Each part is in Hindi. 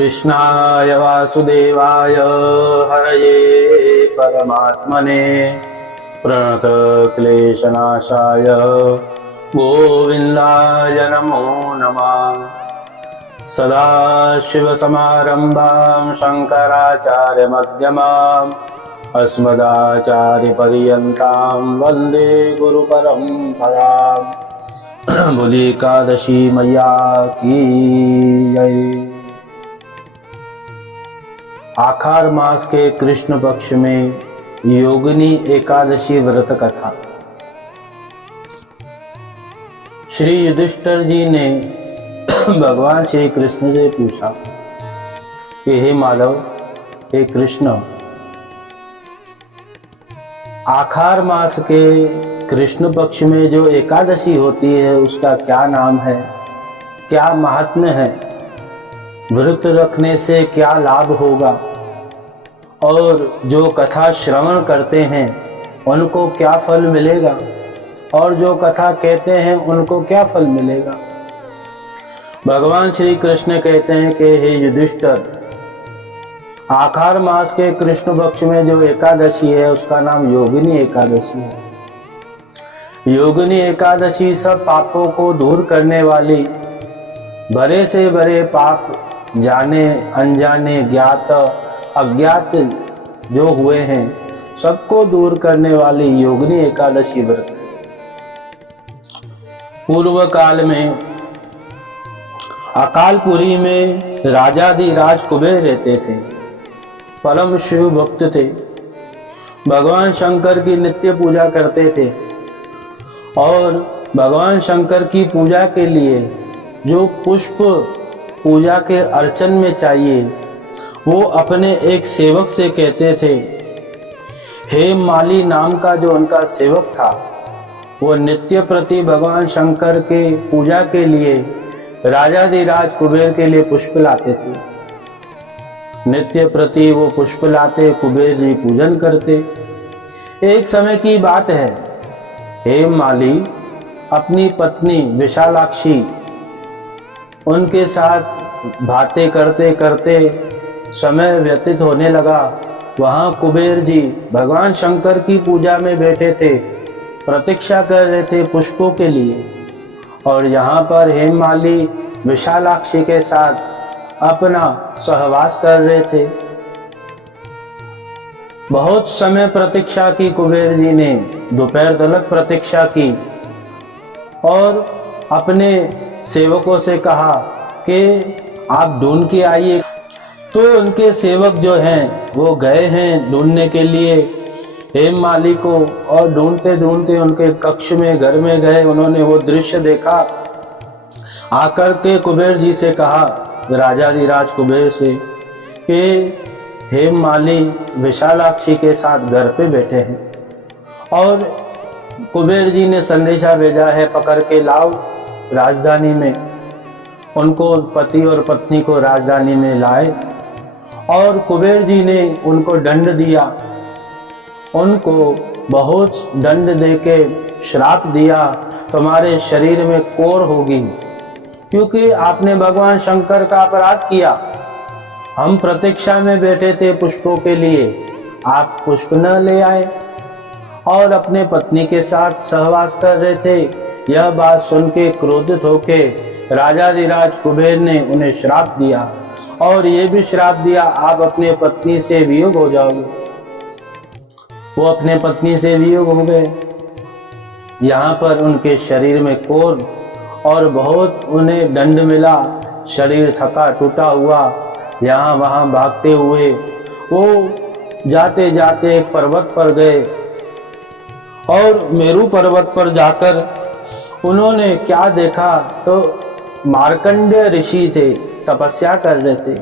कृष्णाय वासुदेवाय हरये परमात्मने प्रणतक्लेशनाशाय गोविन्दाय नमो नमः। सदाशिवसमारम्भां शङ्कराचार्यमध्यमाम् अस्मदाचार्यपर्यन्तां वन्दे गुरुपरम्पराम्। बोली एकादशी मैया की जय। आषाढ़ मास के कृष्ण पक्ष में योगिनी एकादशी व्रत कथा। श्री युधिष्ठिर जी ने भगवान श्री कृष्ण से पूछा कि हे माधव, हे कृष्ण, आषाढ़ मास के कृष्ण पक्ष में जो एकादशी होती है उसका क्या नाम है, क्या महात्म्य है, व्रत रखने से क्या लाभ होगा और जो कथा श्रवण करते हैं उनको क्या फल मिलेगा और जो कथा कहते हैं उनको क्या फल मिलेगा। भगवान श्री कृष्ण कहते हैं कि हे युधिष्ठिर, आषाढ़ मास के कृष्ण पक्ष में जो एकादशी है उसका नाम योगिनी एकादशी है। योगिनी एकादशी सब पापों को दूर करने वाली, बड़े से बड़े पाप जाने अनजाने ज्ञात अज्ञात जो हुए हैं सबको दूर करने वाली योगिनी एकादशी व्रत। पूर्व काल में अकालपुरी में राजाधिराज कुबेर रहते थे। परम शिव भक्त थे, भगवान शंकर की नित्य पूजा करते थे और भगवान शंकर की पूजा के लिए जो पुष्प पूजा के अर्चन में चाहिए वो अपने एक सेवक से कहते थे। हेममाली नाम का जो उनका सेवक था वो नित्य प्रति भगवान शंकर के पूजा के लिए राजाधिराज कुबेर के लिए पुष्प लाते थे। नित्य प्रति वो पुष्प लाते, कुबेर जी पूजन करते। एक समय की बात है, हेममाली अपनी पत्नी विशालाक्षी उनके साथ बातें करते करते समय व्यतीत होने लगा। वहाँ कुबेर जी भगवान शंकर की पूजा में बैठे थे, प्रतीक्षा कर रहे थे पुष्पों के लिए, और यहाँ पर हेममाली विशालाक्षी के साथ अपना सहवास कर रहे थे। बहुत समय प्रतीक्षा की कुबेर जी ने, दोपहर तक प्रतीक्षा की और अपने सेवकों से कहा कि आप ढूंढ के आइए। तो उनके सेवक जो हैं वो गए हैं ढूंढने के लिए हेममाली को, और ढूंढते ढूंढते उनके कक्ष में, घर में गए। उन्होंने वो दृश्य देखा, आकर के कुबेर जी से कहा, राजाधिराज कुबेर से, कि हेममाली विशालाक्षी के साथ घर पे बैठे हैं और कुबेर जी ने संदेशा भेजा है, पकड़ के लाओ राजधानी में। उनको, पति और पत्नी को राजधानी में लाए और कुबेर जी ने उनको दंड दिया। उनको बहुत दंड देके श्राप दिया, तुम्हारे शरीर में कोर होगी क्योंकि आपने भगवान शंकर का अपराध किया। हम प्रतीक्षा में बैठे थे पुष्पों के लिए, आप पुष्प न ले आए और अपने पत्नी के साथ सहवास कर रहे थे। यह बात सुन के क्रोधित होके राजाधिराज कुबेर ने उन्हें श्राप दिया और ये भी श्राप दिया, आप अपने पत्नी से वियोग हो जाओगे। वो अपने पत्नी से वियोग हो गए। यहाँ पर उनके शरीर में कोर और बहुत उन्हें दंड मिला, शरीर थका टूटा हुआ, यहाँ वहाँ भागते हुए वो जाते जाते एक पर्वत पर गए और मेरू पर्वत पर जाकर उन्होंने क्या देखा, तो मार्कंडेय ऋषि थे, तपस्या कर रहे थे।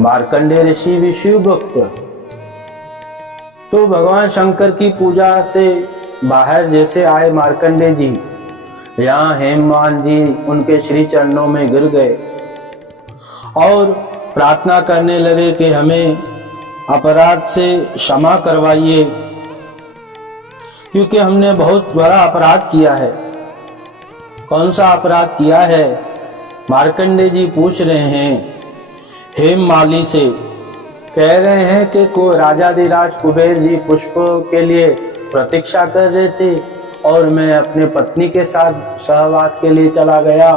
मार्कंडेय ऋषि भी शिव भक्त। तो भगवान शंकर की पूजा से बाहर जैसे आए मार्कंडेय जी, यहाँ हेममान जी उनके श्री चरणों में गिर गए और प्रार्थना करने लगे कि हमें अपराध से क्षमा करवाइए क्योंकि हमने बहुत बड़ा अपराध किया है। कौन सा अपराध किया है? मार्कंडेय जी पूछ रहे हैं, हेममाली से कह रहे हैं कि को राजाधिराज कुबेर जी पुष्प के लिए प्रतीक्षा कर रहे थे और मैं अपने पत्नी के साथ सहवास के लिए चला गया।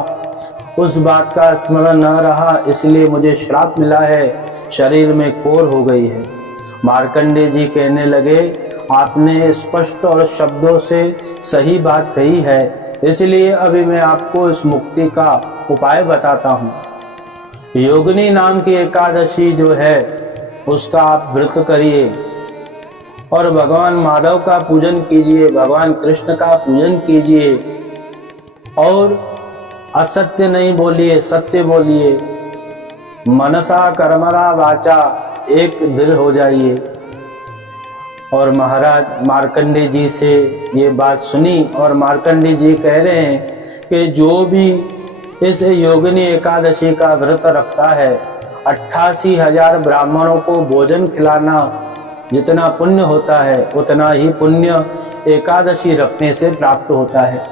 उस बात का स्मरण न रहा, इसलिए मुझे श्राप मिला है, शरीर में कोर हो गई है। मार्कंडेय जी कहने लगे, आपने स्पष्ट और शब्दों से सही बात कही है, इसलिए अभी मैं आपको इस मुक्ति का उपाय बताता हूँ। योगिनी नाम की एकादशी जो है उसका आप व्रत करिए और भगवान माधव का पूजन कीजिए, भगवान कृष्ण का पूजन कीजिए और असत्य नहीं बोलिए, सत्य बोलिए। मनसा कर्मणा वाचा एक दृढ़ हो जाइए। और महाराज मार्कंडेय जी से ये बात सुनी और मार्कंडेय जी कह रहे हैं कि जो भी इस योगिनी एकादशी का व्रत रखता है 88,000 ब्राह्मणों को भोजन खिलाना जितना पुण्य होता है उतना ही पुण्य एकादशी रखने से प्राप्त होता है।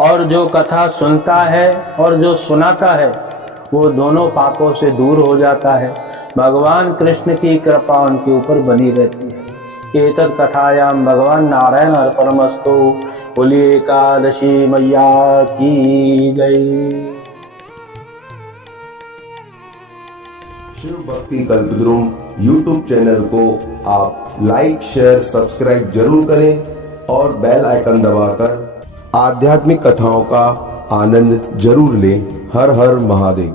और जो कथा सुनता है और जो सुनाता है वो दोनों पापों से दूर हो जाता है। भगवान कृष्ण की कृपा उनके ऊपर बनी रहती है। एतत् कथायाम भगवान नारायण अर्पणमस्तु। बोलिए एकादशी मैया की जय। शिव भक्ति कल्पद्रुम यूट्यूब चैनल को आप लाइक शेयर सब्सक्राइब जरूर करें और बेल आइकन दबाकर आध्यात्मिक कथाओं का आनंद जरूर लें। हर हर महादेव।